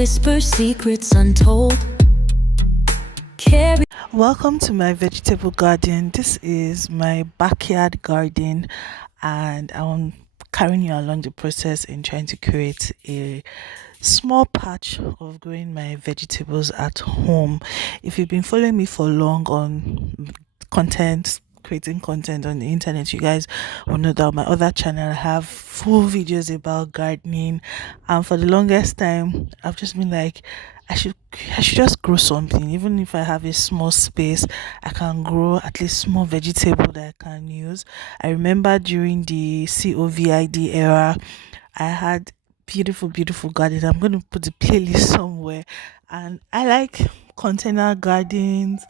whisper secrets untold. Welcome to my vegetable garden. This is my backyard garden, and I'm carrying you along the process in trying to create a small patch of growing my vegetables at home. If you've been following me for long on content, creating content on the internet, you guys will know that on my other channel I have full videos about gardening, and for the longest time I've just been like, I should I should just grow something. Even if I have a small space, I can grow at least small vegetable that I can use. I remember during the COVID era, I had beautiful garden. I'm going to put the playlist somewhere. And I like container gardens,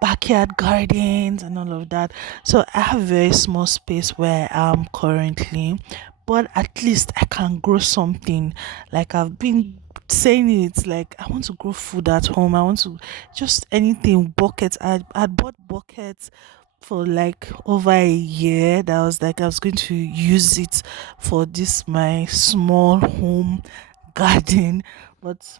backyard gardens, and all of that. So I have a very small space where I am currently, but at least I can grow something. Like I've been saying, it like I want to grow food at home. I want to just anything, buckets. I bought buckets for like over a year. That was like I was going to use it for this my small home garden, but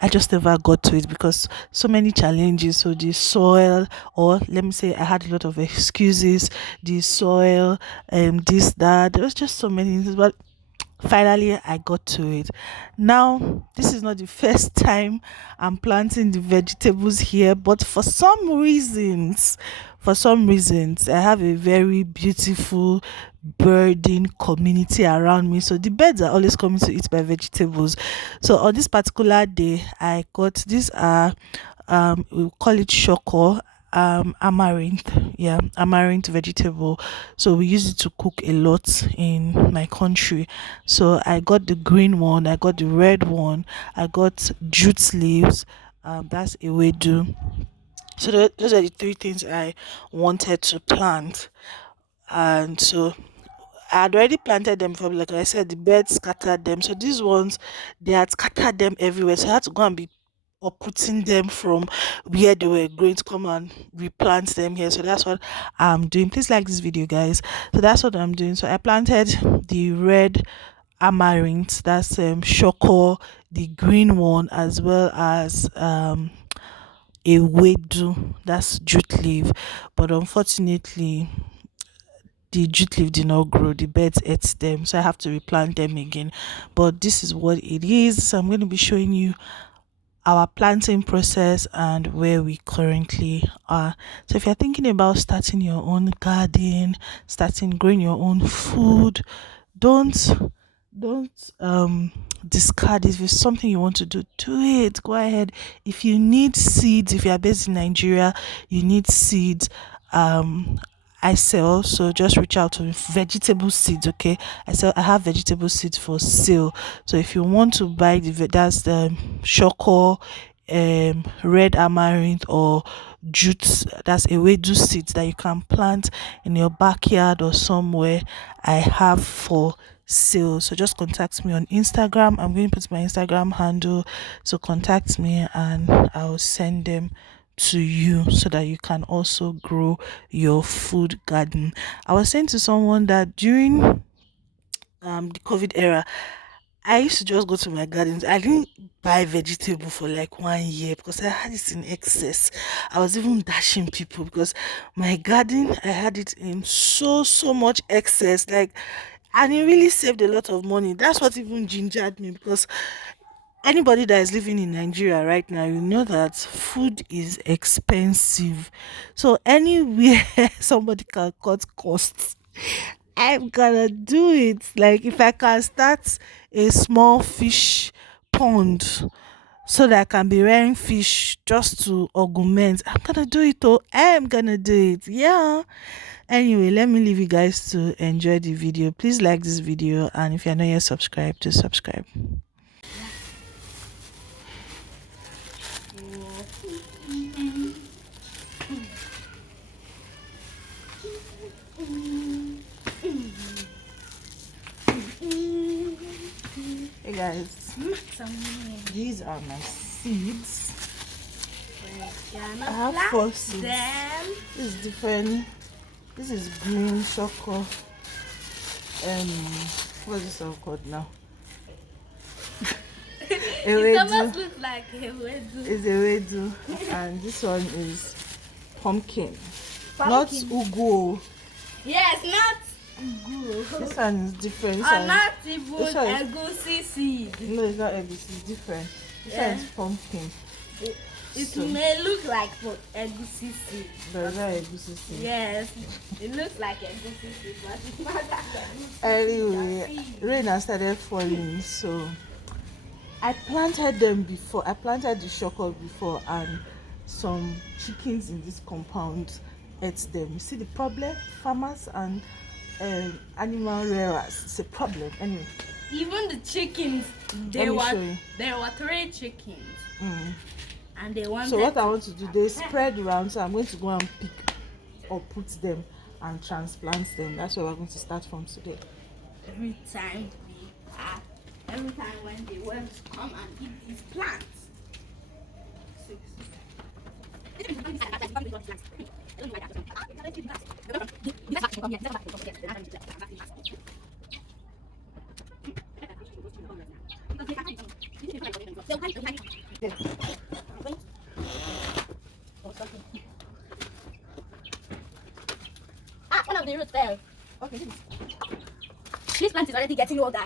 I just never got to it because so many challenges. So the soil, or let me say I had a lot of excuses. The soil, this, that, there was just so many things, but finally I got to it. Now this is not the first time I'm planting the vegetables here, but for some reasons I have a very beautiful birding community around me, so the birds are always coming to eat my vegetables. So on this particular day I got these are we call it shoko, amaranth, yeah, amaranth vegetable. So we use it to cook a lot in my country. So I got the green one, I got the red one, I got jute leaves, that's a wedu. So those are the three things I wanted to plant. And so I had already planted them from, like I said, the birds scattered them. So these ones, they had scattered them everywhere. So I had to go and be uprooting them from where they were going to come and replant them here. So that's what I'm doing. Please like this video, guys. So that's what I'm doing. So I planted the red amaranth, that's shoko, the green one, as well as a wedu, that's jute leaf. But unfortunately the jute leaf did not grow, the birds ate them, so I have to replant them again. But this is what it is. So I'm going to be showing you our planting process and where we currently are. So if you're thinking about starting your own garden, starting growing your own food, don't don't discard it. If it's something you want to do, do it, go ahead. If you need seeds, if you are based in Nigeria, you need seeds, I sell, so just reach out to me. Vegetable seeds, okay? I have vegetable seeds for sale. So if you want to buy that's the shoko, red amaranth, or jute, that's a wedu seeds that you can plant in your backyard or somewhere, I have for sale. So just contact me on Instagram. I'm going to put my Instagram handle, so contact me and I'll send them to you so that you can also grow your food garden. I was saying to someone that during the COVID era, I used to just go to my gardens. I didn't buy vegetable for like 1 year because I had it in excess. I was even dashing people because my garden, I had it in so much excess, like, and it really saved a lot of money. That's what even gingered me, because anybody that is living in Nigeria right now, you know that food is expensive. So anywhere somebody can cut costs, I'm gonna do it. Like if I can start a small fish pond so that I can be rearing fish just to augment, I'm gonna do it. Oh, I'm gonna do it. Yeah. Anyway, let me leave you guys to enjoy the video. Please like this video, and if you're not yet subscribed, to subscribe. Hey guys, these are my seeds. I have 4 seeds. This is different. This is green choco. What's this one called now? It almost looks like a wedu. It's a wedu. And this one is pumpkin. Not ugu. Yes, not ugu. This one is different. Not even egusi seed. No, it's not egusi. It's different. This one is pumpkin. It may look like egusi seed. But it's not egusi seed. Yes, it looks like egusi seed, but it's not like egusi. Anyway, rain has started falling, so I planted them before. I planted the shoko before, and some chickens in this compound ate them. You see the problem? Farmers and animal rearers. It's a problem. Anyway. Even the chickens, there were 3 chickens. And they wanted. So what I want to do, they spread around, so I'm going to go and pick or put them and transplant them. That's where we're going to start from today. Every time when they want to come and eat these plants. One of the roots fell. Okay. This plant is already getting older.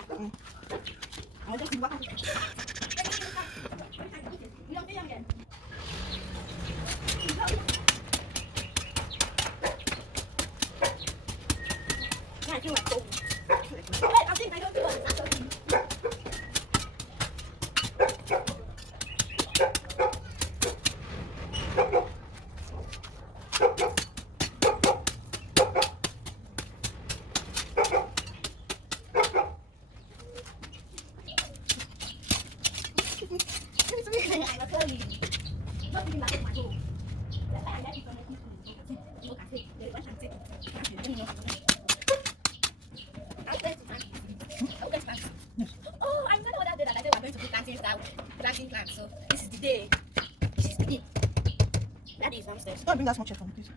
Oh, I remember that day that I said we're going to put planting plants. So this is the day. This is the day. That is downstairs. Don't bring that small chair for me, please.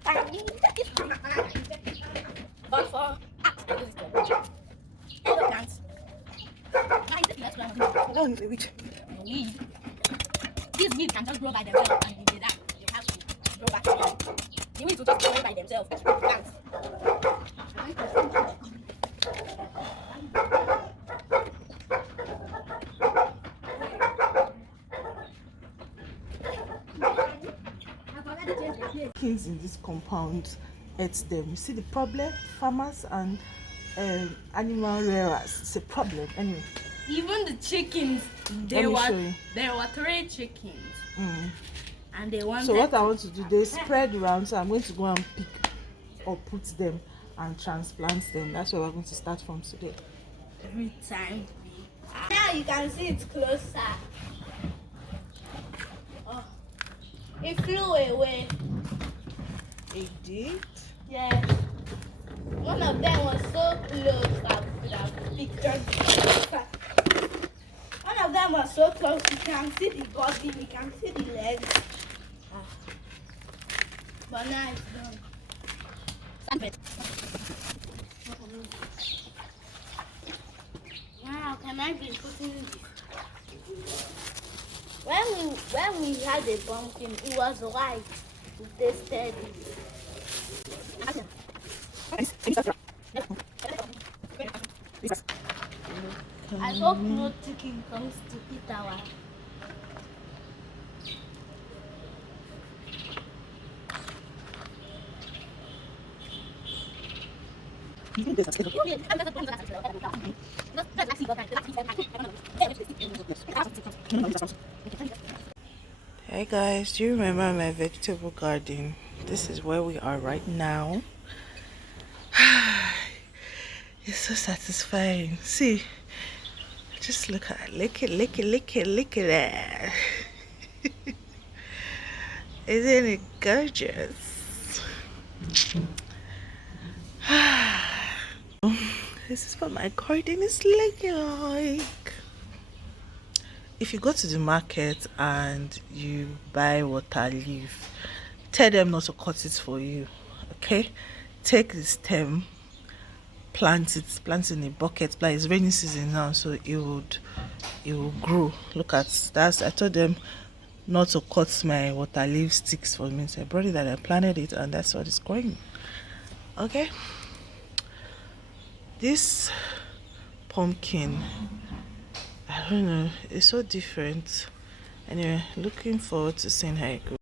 But for plants. No, it's a witch. Weed. These weeds can just grow by themselves, and if they die, they have to grow back again. The weeds will just grow by themselves. Plants. Chickens in this compound ate them. You see the problem? Farmers and animal rearers. It's a problem. Anyway. Even the chickens, there were 3 chickens. And they wanted. So what I want to do, they spread around, so I'm going to go and pick or put them and transplant them. That's where we're going to start from today. Every time. Now you can see it closer. Oh, it flew away. It did? Yes. One of them was so close that we could have pictured. One of them was so close, you can see the body, you can see the legs. But now it's done. Wow, can I be putting this? When we had a pumpkin, it was white. We tasted it. I hope no chicken comes to eat our. Hey guys, do you remember my vegetable garden? This is where we are right now. It's so satisfying. See, just look at it, look at that. Isn't it gorgeous? This is what my garden is looking like. If you go to the market and you buy water leaf, tell them not to cut it for you. Okay, take the stem, plant in a bucket. Like it's rainy season now, so it will grow. Look at that. I told them not to cut my water leaf sticks for me, so I brought it and I planted it, and that's what is growing. Okay, this pumpkin, I don't know, it's so different. Anyway, looking forward to seeing how it goes.